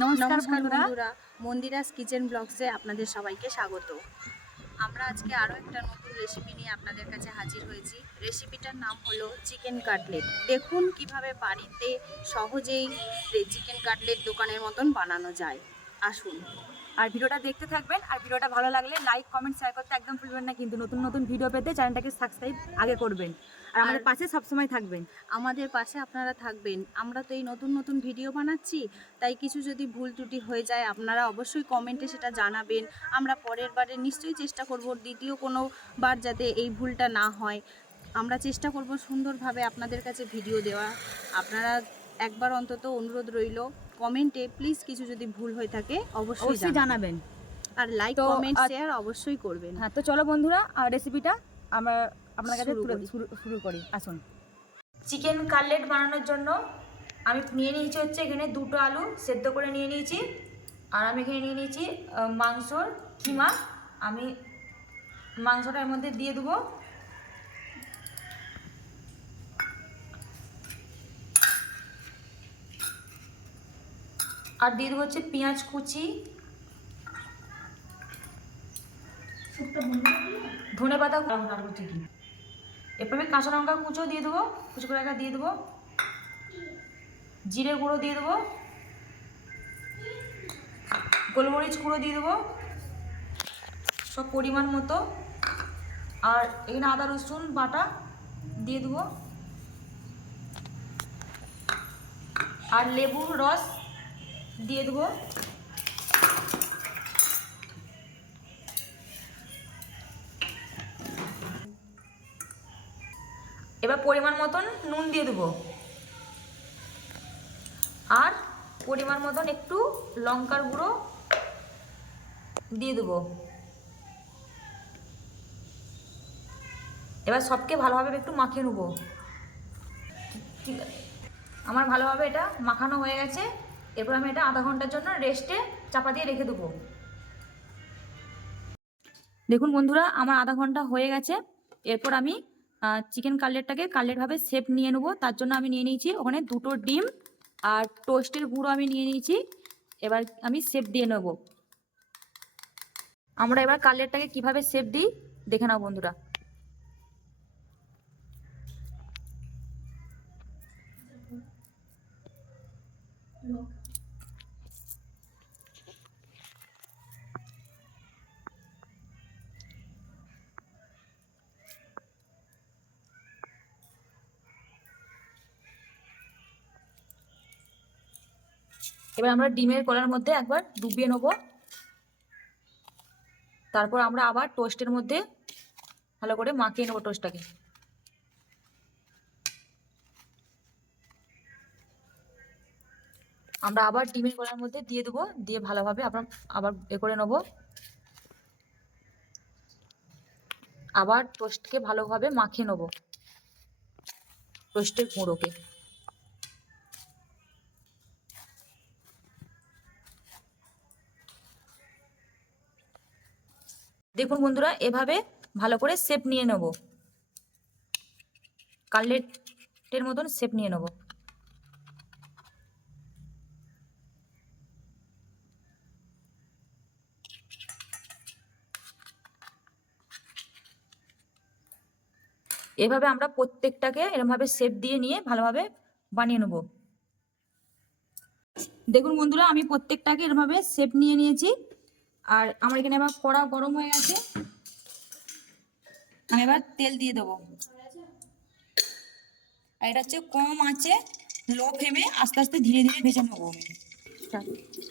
নমস্কার নমস্কার বন্ধুরা। বন্ধুরা, মন্দিরাস কিচেন ব্লগসে আপনাদের সবাইকে স্বাগত। আমরা আজকে আরও একটা নতুন রেসিপি নিয়ে আপনাদের কাছে হাজির হয়েছি। রেসিপিটার নাম হলো চিকেন কাটলেট। দেখুন কিভাবে বাড়িতে সহজেই চিকেন কাটলেট দোকানের মতন বানানো যায়। আসুন। আর ভিডিওটা দেখতে থাকবেন, আর ভিডিওটা ভালো লাগলে লাইক কমেন্ট শেয়ার করতে একদম ভুলবেন না, কিন্তু নতুন নতুন ভিডিও পেতে চ্যানেলটাকে সাবস্ক্রাইব আগে করবেন আর আর আমাদের পাশে সবসময় থাকবেন। আমাদের পাশে আপনারা থাকবেন। আমরা তো এই নতুন নতুন ভিডিও বানাচ্ছি, তাই কিছু যদি ভুল ত্রুটি হয়ে যায় আপনারা অবশ্যই কমেন্টে সেটা জানাবেন। আমরা পরের বারে নিশ্চয়ই চেষ্টা করব দ্বিতীয় কোনো বার যাতে এই ভুলটা না হয়। আমরা চেষ্টা করব সুন্দরভাবে আপনাদের কাছে ভিডিও দেওয়া। আপনারা একবার অন্তত অনুরোধ রইল, কমেন্টে প্লিজ কিছু যদি ভুল হয়ে থাকে অবশ্যই অবশ্যই জানাবেন। আর লাইক তো কমেন্ট শেয়ার অবশ্যই করবেন। হ্যাঁ, তো চলো বন্ধুরা, রেসিপিটা আমরা আপনার কাছে শুরু করি। শুরু করি। আসুন। চিকেন কাটলেট বানানোর জন্য আমি নিয়ে নিয়েছি হচ্ছে এখানে 2টো আলু সেদ্ধ করে নিয়ে নিয়েছি। আর আমি এখানে নিয়ে নিয়েছি মাংসর কিমা। আমি মাংসটা এর মধ্যে দিয়ে দেবো। আর দিয়ে দেবো হচ্ছে পেঁয়াজ কুচি, ধনে পাতা কুচি কি, এরপর আমি কাঁচা লঙ্কা কুচো দিয়ে দেবো, কুচি করে একটা দিয়ে দেবো, জিরে গুঁড়ো দিয়ে দেবো, গোলমরিচ গুঁড়ো দিয়ে দেবো সব পরিমাণ মতো। আর এখানে আদা রসুন বাটা দিয়ে দেবো, আর লেবুর রস দিয়ে দেবো। এবার পরিমাণ মতন নুন দিয়ে দেবো, আর পরিমাণ মতন একটু লঙ্কার গুঁড়ো দিয়ে দেবো। এবার সবকে ভালোভাবে একটু মাখিয়ে নেবো। ঠিক আছে, আমার ভালোভাবে এটা মাখানো হয়ে গেছে। এরপর আমি এটা আধা ঘন্টার জন্য রেস্টে চাপা দিয়ে রেখে দেবো। দেখুন বন্ধুরা, আমার আধা ঘন্টা হয়ে গেছে। এরপর আমি চিকেন কাটলেটভাবে শেপ নিয়ে নেবো। তার জন্য আমি নিয়ে নিয়েছি ওখানে 2টো ডিম আর টোস্টের গুঁড়ো আমি নিয়ে নিয়েছি। এবার আমি শেপ দিয়ে নেব। আমরা এবার কাটলেটটাকে কিভাবে শেপ দিই দেখে নাও বন্ধুরা। এবার আমরা ডিমের কলার মধ্যে একবার ডুবিয়ে নেব। তারপর আমরা আবার টোস্টের মধ্যে ভালো করে মাখিয়ে নেবো টোস্টটাকে। আমরা আবার ডিমের কলার মধ্যে দিয়ে দেবো, দিয়ে ভালোভাবে আবার করে নেবো। আবার টোস্টকে ভালোভাবে মাখিয়ে নেবো, টোস্টের গুঁড়োকে। দেখুন বন্ধুরা, এভাবে ভালো করে শেপ নিয়ে নেব, কাটলেটের মতন শেপ নিয়ে নেব। এভাবে আমরা প্রত্যেকটাকে এরকমভাবে শেপ দিয়ে নিয়ে ভালোভাবে বানিয়ে নেব। দেখুন বন্ধুরা, আমি প্রত্যেকটাকে এরকমভাবে শেপ নিয়ে নিয়েছি। আর আমার এখানে এবার কড়া গরম হয়ে গেছে। আমি এবার তেল দিয়ে দেবো। আর এটা হচ্ছে কম আঁচে লো ফ্লেমে আস্তে আস্তে ধীরে ধীরে ভেজে নেবো আমি।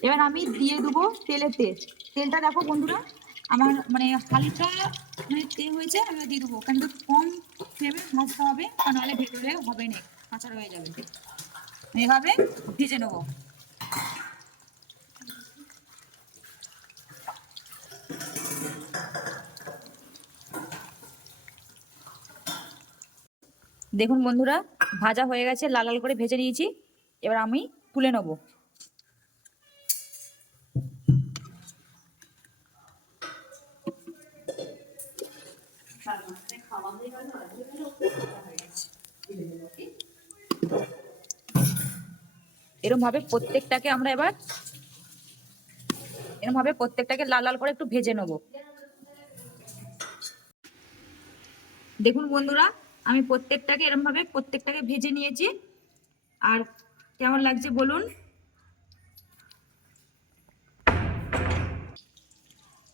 এবার আমি দিয়ে দেবো তেলটা দেখো বন্ধুরা, আমার মানে হালকা মানে তেল হয়েছে। আমি দিয়ে দেবো, কিন্তু কম ফ্লেমে ভাজতে হবে, তা নাহলে ভেতরে হবে না, কাঁচা রয়ে যাবে। এভাবে ভেজে নেবো। দেখুন বন্ধুরা, ভাজা হয়ে গেছে, লাল লাল করে ভেজে নিয়েছি। এবার আমি তুলে নেব। এরকম ভাবে প্রত্যেকটাকে আমরা এবার এরকম ভাবে প্রত্যেকটাকে লাল লাল করে একটু ভেজে নেবো। দেখুন বন্ধুরা, আমি প্রত্যেকটাকে এরকম ভাবে প্রত্যেকটাকে ভেজে নিয়েছি। আর কেমন লাগছে বলুন।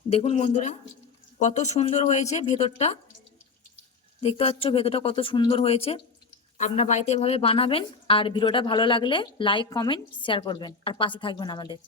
দেখুন বন্ধুরা কত সুন্দর হয়েছে ভেতরটা, দেখতে পাচ্ছ ভেতরটা কত সুন্দর হয়েছে। আপনারা বাড়িতে এভাবে বানাবেন। আর ভিডিওটা ভালো লাগলে লাইক কমেন্ট শেয়ার করবেন আর পাশে থাকবেন আমাদের।